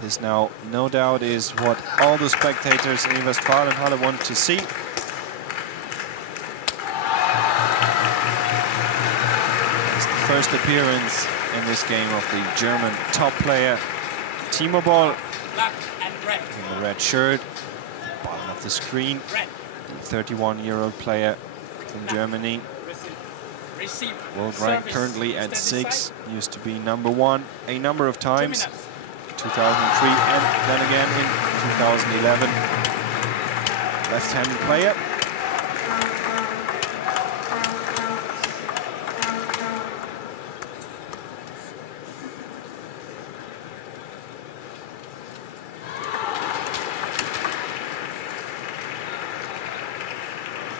This now, no doubt, is what all the spectators in Westfalenhalle want to see. It's the first appearance in this game of the German top player, Timo Boll, in the red shirt, bottom of the screen. The 31-year-old player from Germany. World rank currently at 6, used to be #1 a number of times, 2003 and then again in 2011. Left-handed player.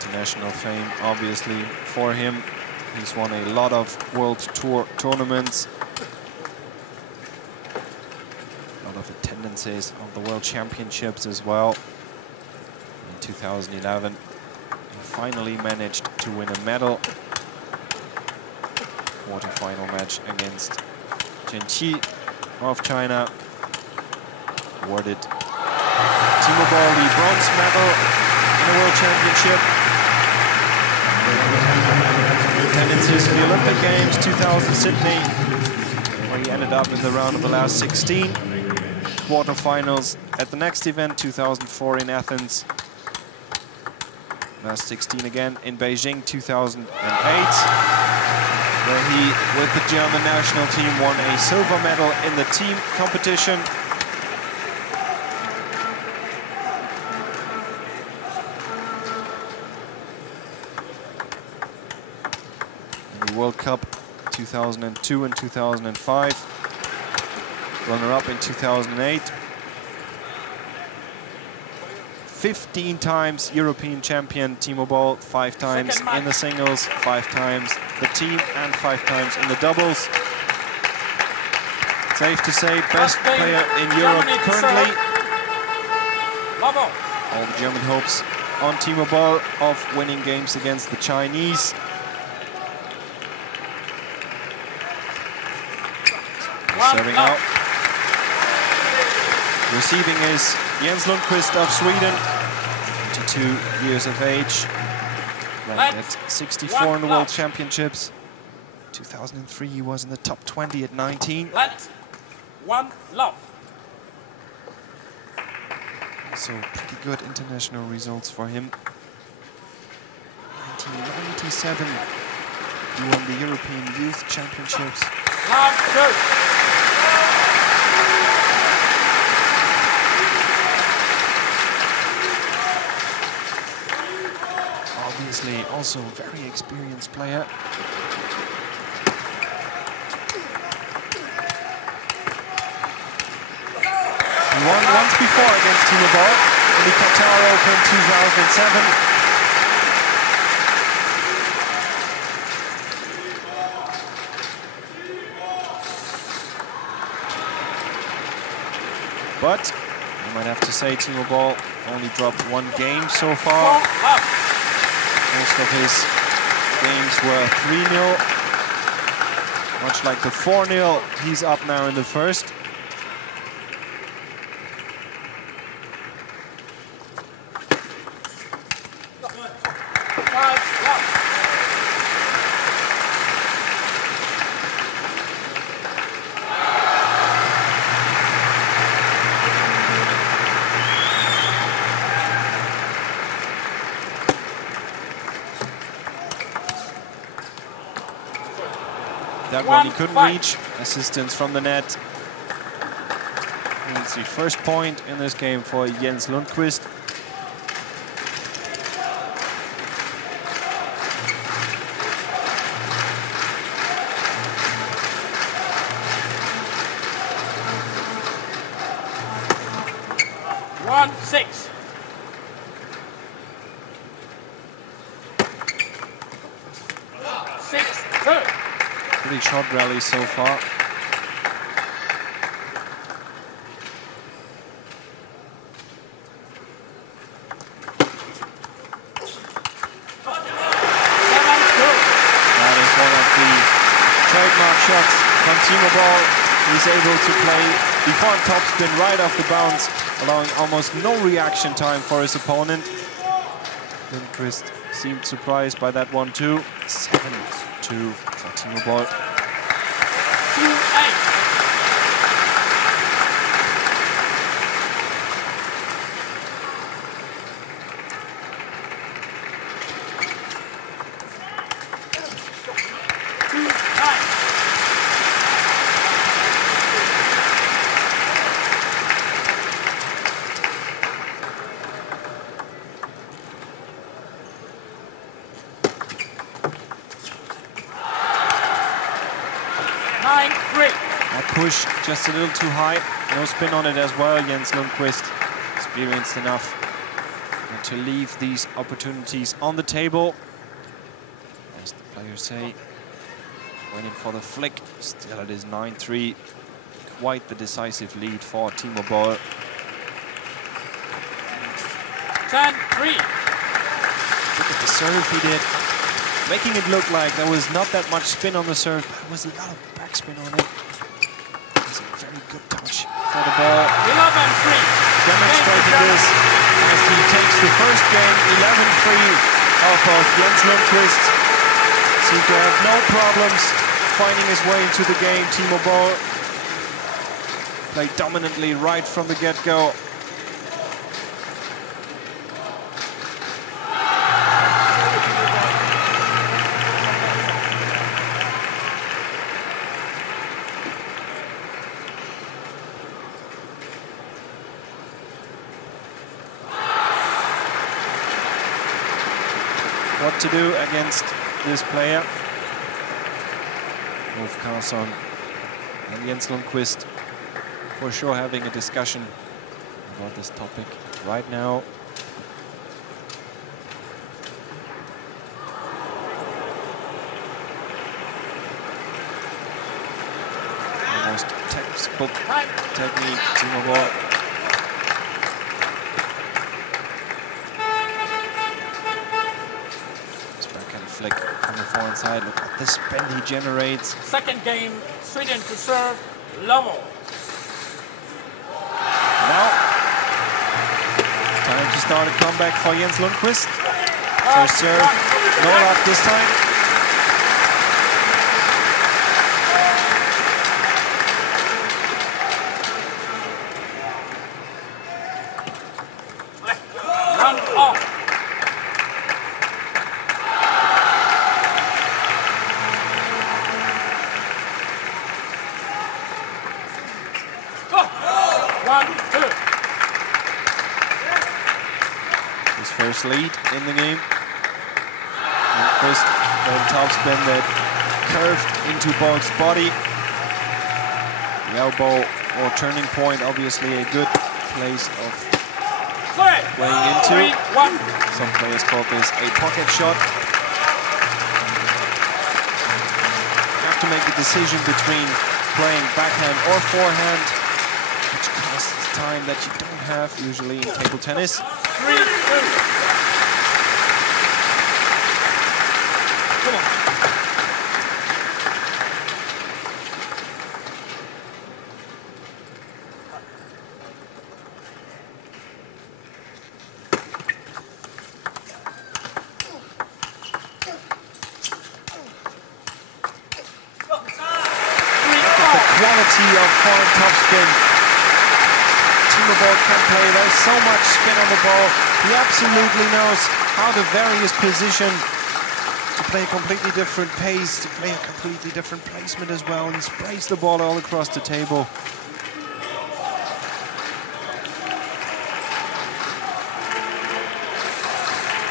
International fame, obviously, for him. He's won a lot of World Tour tournaments. A lot of attendances of the World Championships as well. In 2011, he finally managed to win a medal. Quarter-final match against Zhenqi of China. Awarded Timo Boll the bronze medal in the World Championship. Attendances in the Olympic Games 2000 Sydney, where he ended up in the round of the last 16. Quarterfinals at the next event, 2004 in Athens. Last 16 again in Beijing 2008, where he, with the German national team, won a silver medal in the team competition. World Cup 2002 and 2005, runner-up in 2008, 15 times European champion Timo Boll, 5 times in the singles, 5 times the team and 5 times in the doubles. Safe to say, best player in Europe currently. All the German hopes on Timo Boll of winning games against the Chinese. Serving out. Receiving is Jens Lundqvist of Sweden, 22 years of age, ranked at 64 in the World Championships. 2003 he was in the top 20 at 19. So pretty good international results for him. 1997 he won the European Youth Championships. Obviously, also a very experienced player. He won once before against Timo Boll in the Qatar Open 2007. But you might have to say Timo Boll only dropped 1 game so far. Most of his games were 3-0. Much like the 4-0, he's up now in the first. That one he couldn't reach. Assistance from the net. It's the first point in this game for Jens Lundquist. Pretty short rally so far. That is one of the trademark shots from Timo Boll. He's able to play The front topspin right off the bounce, allowing almost no reaction time for his opponent. Lundqvist seemed surprised by that one too. 7-2 for Timo Boll. 2-8. That push just a little too high. No spin on it as well. Jens Lundquist experienced enough not to leave these opportunities on the table. As the players say, waiting for the flick. Still it is 9-3. Quite the decisive lead for Timo Boll. 10-3. Look at the serve he did. Making it look like there was not that much spin on the serve, but there was a lot of backspin on it. It was a very good touch for the ball. 11-3. Demonstrating this as he takes the first game 11-3 off of Jens Lundquist. Seemed to have no problems finding his way into the game. Timo Boll played dominantly right from the get-go. What to do against this player? Both Carlson and Jens Lundquist for sure having a discussion about this topic right now. Almost textbook technique, Timo Boll. Flick on the forehand side. Look at the spin he generates. Second game, Sweden to serve, level. Now, time to start a comeback for Jens Lundquist. First serve, no luck this time. Run off. His first lead in the game. Lundqvist got a topspin that curved into Boll's body. The elbow or turning point, obviously a good place of playing into. Some players call this a pocket shot. You have to make a decision between playing backhand or forehand, which costs time that you don't have usually in table tennis. 3-2. Come on. Quality of foreign topspin. Timo Boll can play. There's so much spin on the ball. He absolutely knows how to vary his position to play a completely different pace, to play a completely different placement as well, and he sprays the ball all across the table.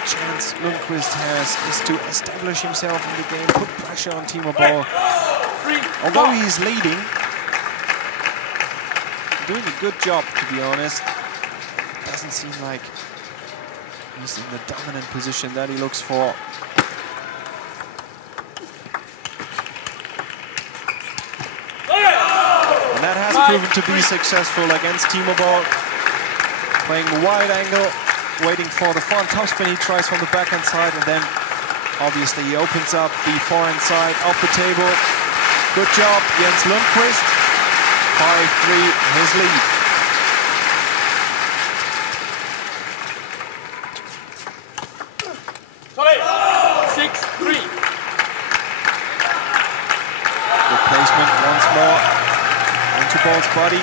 The chance Lundqvist has is to establish himself in the game, put pressure on Timo Boll. Although he's leading, doing a good job, to be honest. Doesn't seem like he's in the dominant position that he looks for. And that has proven to be successful against Timo Boll. Playing wide angle, waiting for the front topspin he tries from the backhand side, and then obviously he opens up the forehand side of the table. Good job, Jens Lundquist. 5-3 his lead. Sorry. 6-3. Good placement once more into Boll's body.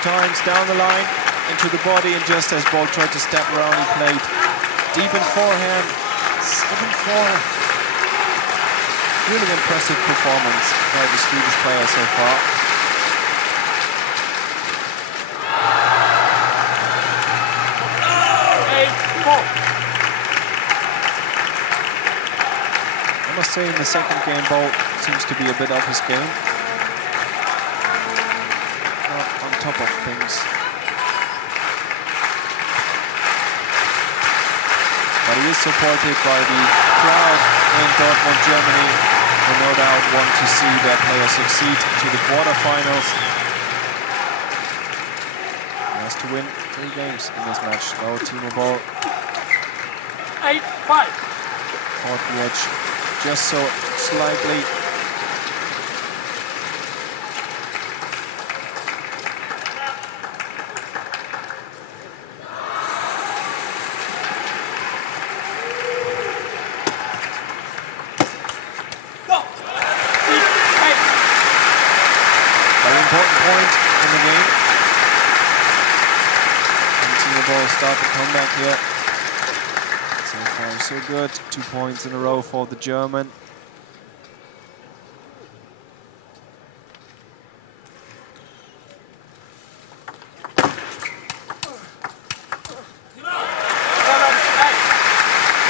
Times down the line into the body, and just as Boll tried to step around, he played deep in forehand. 7-4. Really impressive performance by the Swedish player so far. I must say, in the second game, Boll seems to be a bit off his game. Top of things. But he is supported by the crowd in Dortmund, Germany, who no doubt want to see their player succeed to the quarterfinals. He has to win 3 games in this match. Oh, Timo Boll. 8-5. Caught the edge just so slightly. Start the comeback here. So far, so good. 2 points in a row for the German.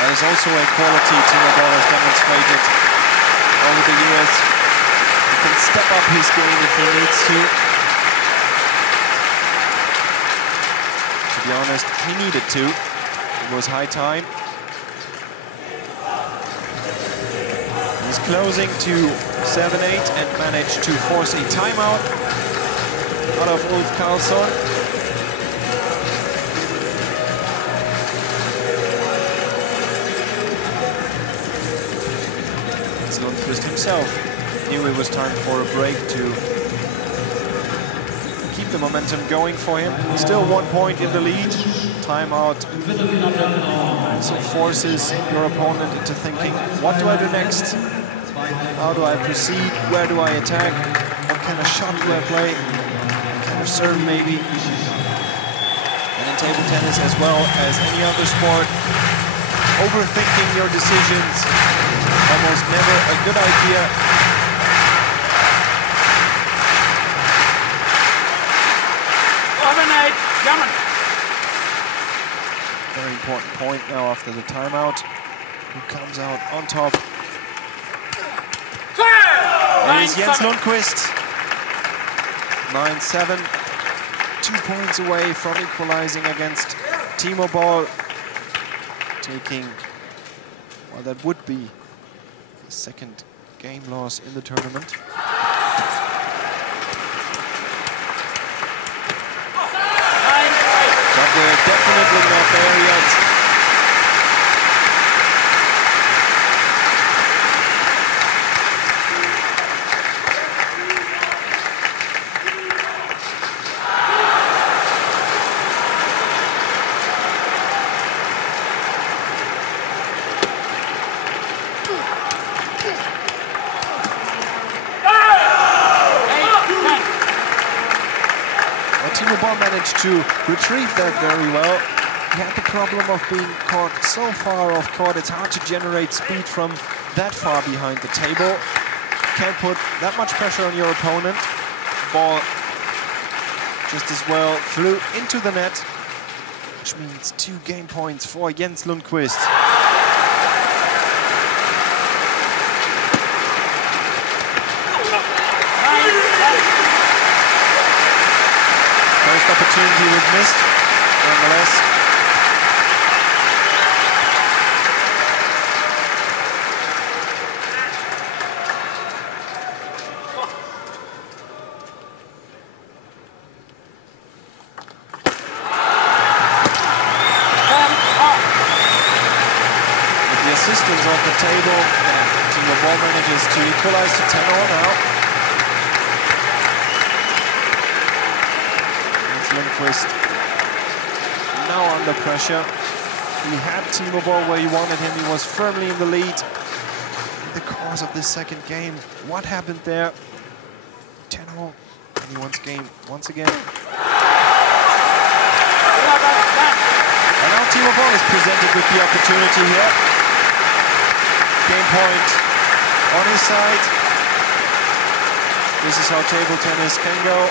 That is also a quality Timo Boll has demonstrated over the years. He can step up his game if he needs to. To be honest, he needed to. It was high time. He's closing to 7-8 and managed to force a timeout out of Ulf Karlsson. As Lundqvist himself knew it was time for a break to keep the momentum going for him. Still 1 point in the lead. Timeout also forces your opponent into thinking, what do I do next? How do I proceed? Where do I attack? What kind of shot do I play? What kind of serve maybe? And in table tennis, as well as any other sport, overthinking your decisions, almost never a good idea. Very important point now after the timeout. Who comes out on top? It is Jens Lundquist. 9-7. 2 points away from equalizing against Timo Boll. Taking, well, that would be the second game loss in the tournament. But we're definitely not there yet. Timo Boll managed to retrieve that very well. He had the problem of being caught so far off court. It's hard to generate speed from that far behind the table. Can't put that much pressure on your opponent. Ball just as well flew into the net, which means 2 game points for Jens Lundquist. opportunity was missed, nonetheless. With the assistance of the table, Timo Boll manages to equalize to 10-all now. Lundqvist now under pressure. He had Timo Boll where he wanted him. He was firmly in the lead in the course of this second game. What happened there? 10-all. Anyone's game once again. And now Timo Boll is presented with the opportunity here. Game point on his side. This is how table tennis can go.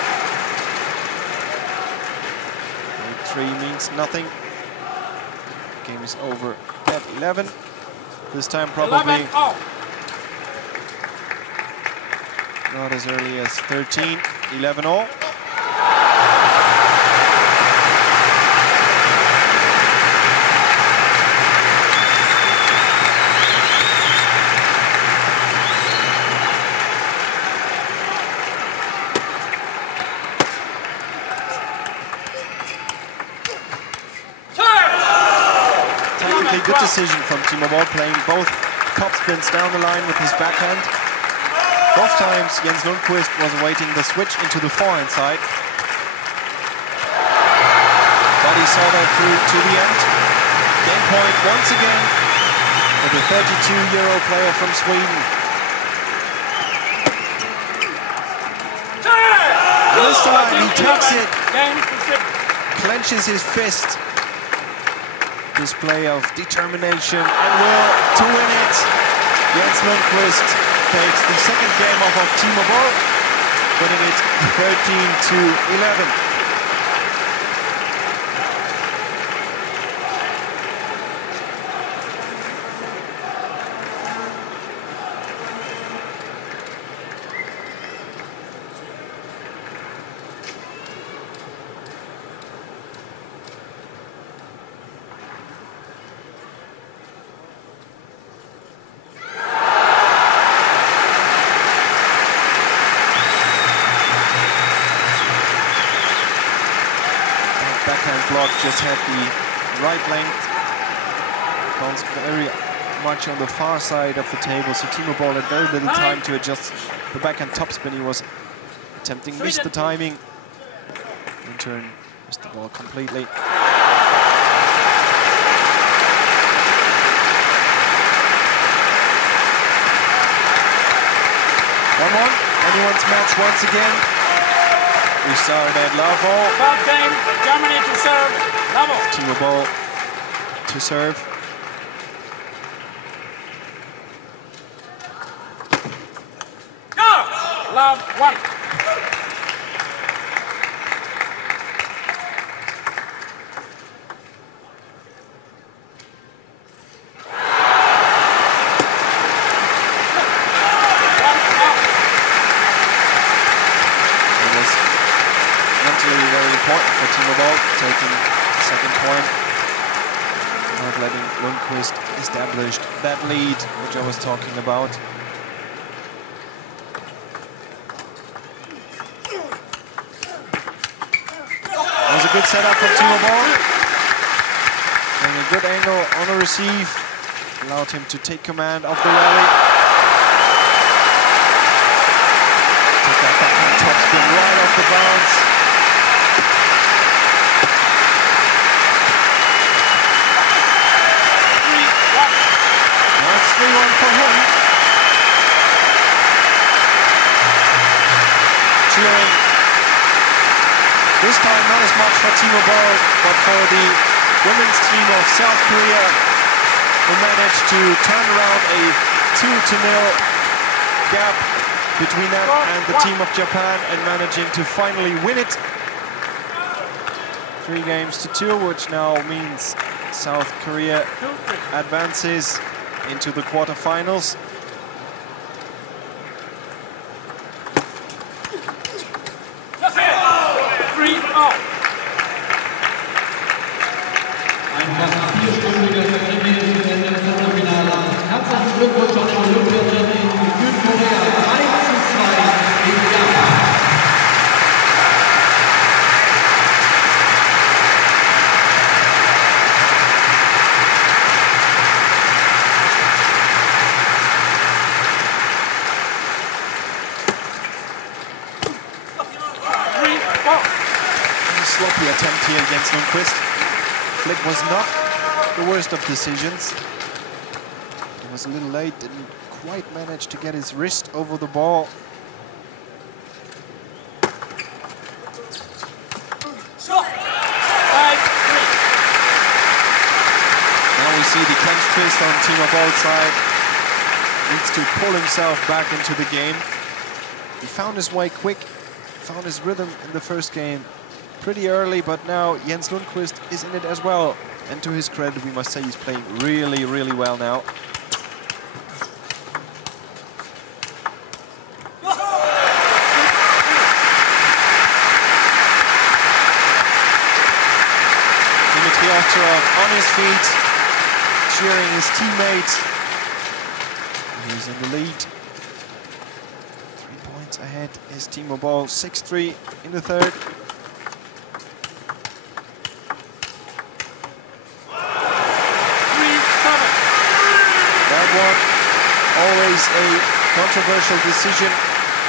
3 means nothing. Game is over at 11. This time probably not as early as 13. 11-all. Good decision from Timo Boll, playing both top spins down the line with his backhand. Both times Jens Lundquist was awaiting the switch into the forehand side. But he saw that through to the end. Game point once again for the 32-year-old player from Sweden. This time he takes it, clenches his fist. Display of determination and will to win it. Jens Lundquist takes the second game off of Timo Boll, winning it 13-11. Block just had the right length, bounced very much on the far side of the table, so Timo Boll had very little time to adjust the backhand topspin he was attempting. Missed the timing. In turn, missed the ball completely. 1-1. Anyone's match once again. We started at love all. Third game, Germany to serve, love all. Timo Boll to serve. Go! Love 1. Very important for Timo Boll, taking the second point, not letting Lundqvist establish that lead, which I was talking about. That was a good setup from Timo Boll. Getting a good angle on the receive, allowed him to take command of the rally. Took that backhand topspin right off the bounce. That's 3-1 for him. Cheering. This time not as much for Timo Boll, but for the women's team of South Korea, who managed to turn around a 2-0 gap between them and the team of Japan, and managing to finally win it. 3-2, which now means South Korea advances into the quarterfinals. the attempt here against Lundqvist. Flick was not the worst of decisions. He was a little late, didn't quite manage to get his wrist over the ball. Now we see the clenched fist on Timo Boll's side. Needs to pull himself back into the game. He found his way quick, found his rhythm in the first game pretty early, but now Jens Lundquist is in it as well. And to his credit, we must say he's playing really, really well now. On his feet, cheering his teammate. He's in the lead. 3 points ahead is Timo Boll, 6-3 in the third. That one, always a controversial decision.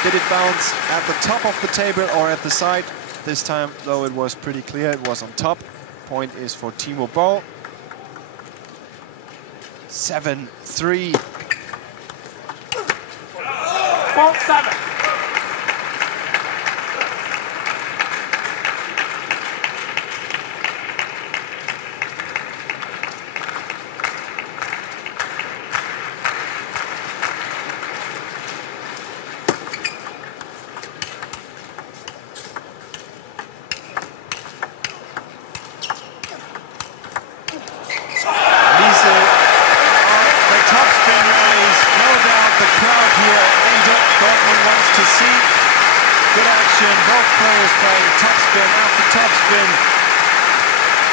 Did it bounce at the top of the table or at the side? This time, though, it was pretty clear it was on top. Point is for Timo Boll. 7-3. 4-7. Dortmund wants to see good action. Both players playing top spin after top spin.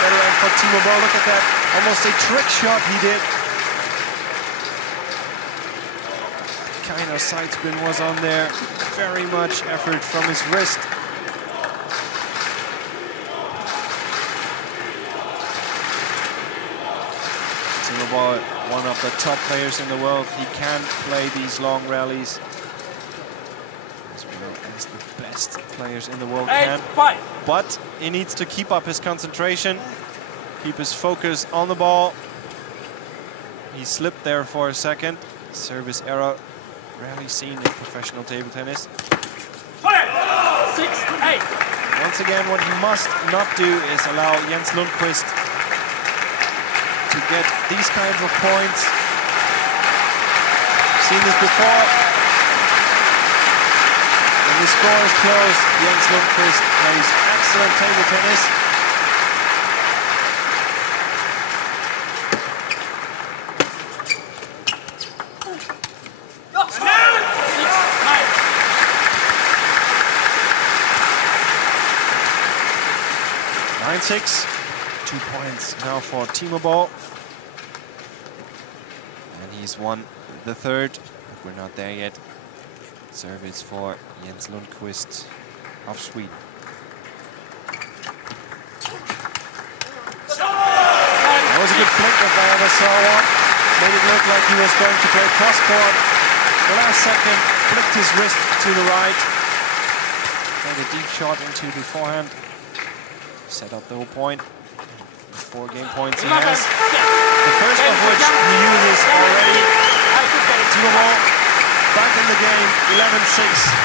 Better end for Timo Boll. Look at that. Almost a trick shot he did. Kind of side spin was on there. Very much effort from his wrist. Timo Boll, one of the top players in the world. He can play these long rallies. As the best players in the world can. But he needs to keep up his concentration, keep his focus on the ball. He slipped there for a second. Service error, rarely seen in professional table tennis. 6-8. Once again, what he must not do is allow Jens Lundquist to get these kinds of points. Seen this before. The score is close. Jens Lundqvist plays excellent table tennis. Nine, 6. 2 points now for Timo Boll. And he's won the third, but we're not there yet. Service for Jens Lundquist of Sweden. That was a good flick if I ever saw one. Made it look like he was going to play cross-court. The last second, flicked his wrist to the right. Played a deep shot into the forehand. Set up the whole point. 4 game points he has. The first of which he uses already. Timo Boll back in the game, 11-6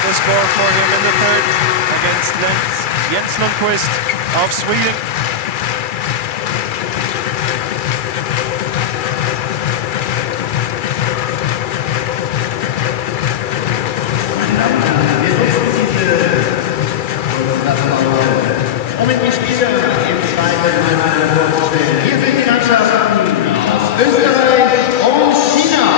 the score for him in the third against Jens Lundquist of Sweden. Um in die Spiele im zweiten Halbfinale vorzustellen. Hier sind die Mannschaften aus Österreich und China.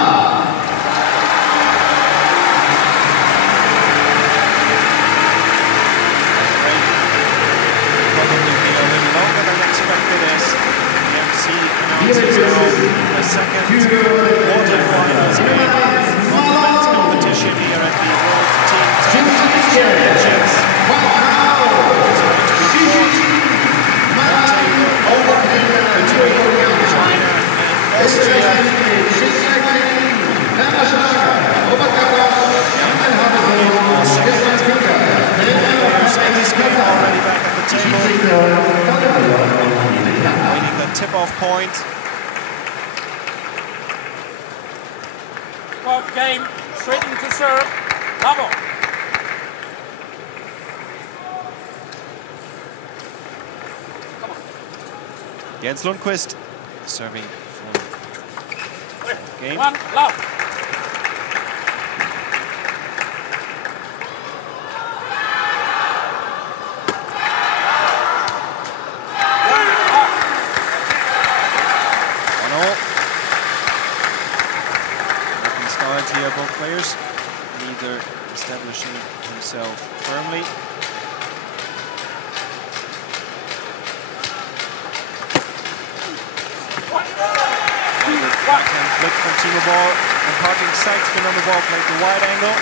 Probably be a little point. Fourth game, switching to serve, double. Jens Lundquist serving for game. One love. Here, both players, neither establishing himself firmly. Backhand flick from Timo Boll, imparting side spin on the ball, played the wide angle.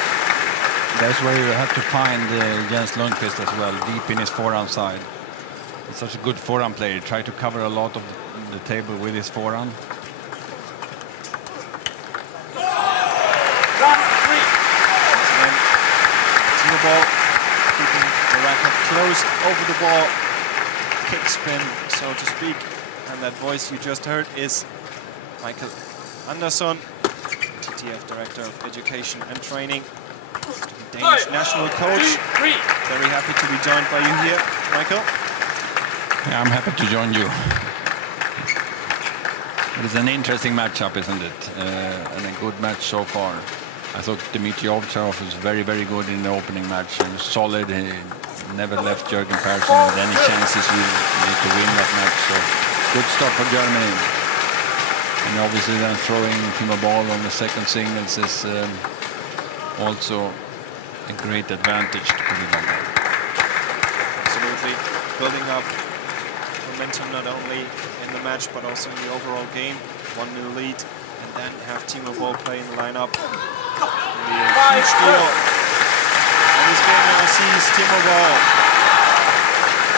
That's where you have to find Jens Lundqvist as well, deep in his forehand side. He's such a good forehand player. Try to cover a lot of the table with his forehand. Ball, keeping the racket close over the ball, kick spin, so to speak. And that voice you just heard is Michael Andersson, TTF Director of Education and Training, Danish national coach. Very happy to be joined by you here, Michael. Yeah, I'm happy to join you. It's an interesting matchup, isn't it? And a good match so far. I thought Dmitry Ovcharov was very, very good in the opening match. He was solid. He never left Jürgen Persson with any chances really to win that match. So good start for Germany. And obviously then throwing Timo Boll on the second singles is also a great advantage to put it on that. Absolutely. Building up momentum not only in the match but also in the overall game. 1-0 lead. And then have Timo Boll play in the lineup. Really a huge deal. And this game now sees Timo Boll,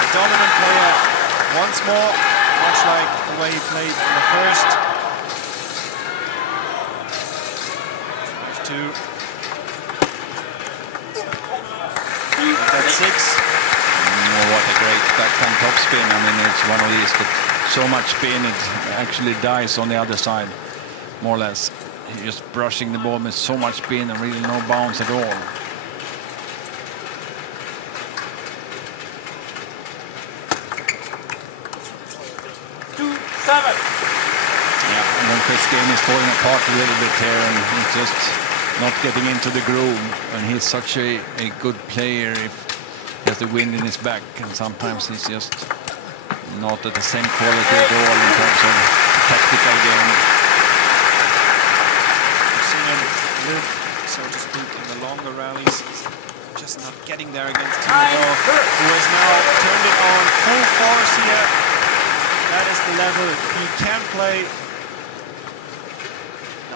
a dominant player, once more, much like the way he played in the first. 5-2. That's 6. Oh, what a great backhand topspin. I mean, it's one of these with so much spin, it actually dies on the other side, more or less. He's just brushing the ball with so much spin and really no bounce at all. 2-7. Yeah, Lundqvist's game is falling apart a little bit here, and he's just not getting into the groove. And he's such a good player if he has the wind in his back, and sometimes he's just not at the same quality at all in terms of the tactical game. Live, so to speak, in the longer rallies. Just not getting there against Timo Boll, who has now turned it on full force here. That is the level he can play.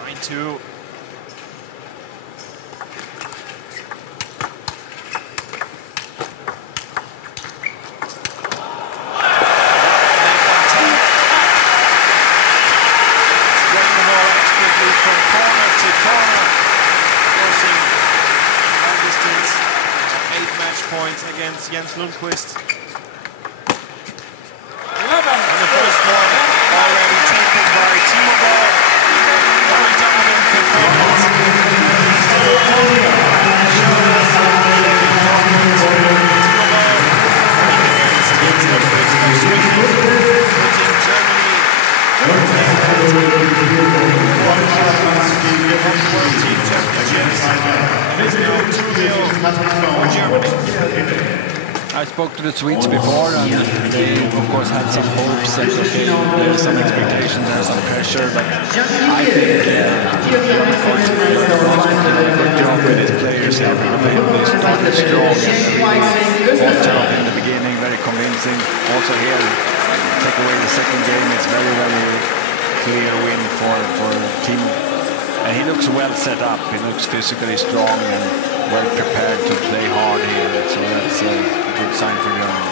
9-2. Spraying the ball expertly from corner to corner. Forcing long distance, 8 match points against Jens Lundquist. 11. And the first one already taken by Timo Boll. Very dominant performance. Timo Boll against Jens Lundquist of Sweden, putting Germany World Team Championships. And it's now 2-0 for Germany. I spoke to the Swedes before, and they, of course, had some hopes that, okay, there's some expectations, there's some pressure, but I think Lundqvist did a good job with his players here. They started strong, Ovcharov in the beginning, very convincing. Also here, take away the second game, it's very, very clear win for Timo. And he looks well set up, he looks physically strong and well prepared to play hard here, so that's a good sign for Germany.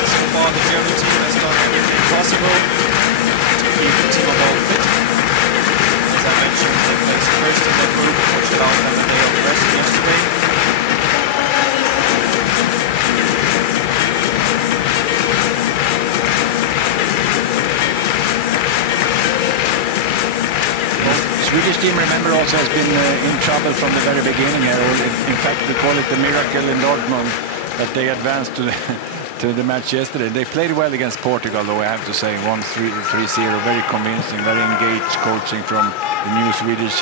So far the German team has done everything possible to keep Timo Boll fit. As I mentioned, they placed first in their group, which allowed them a day of rest yesterday. Swedish team, remember, also has been in trouble from the very beginning here. In fact, they call it the miracle in Dortmund that they advanced to the match yesterday. They played well against Portugal, though, I have to say, won 3-0, very convincing, very engaged coaching from the new Swedish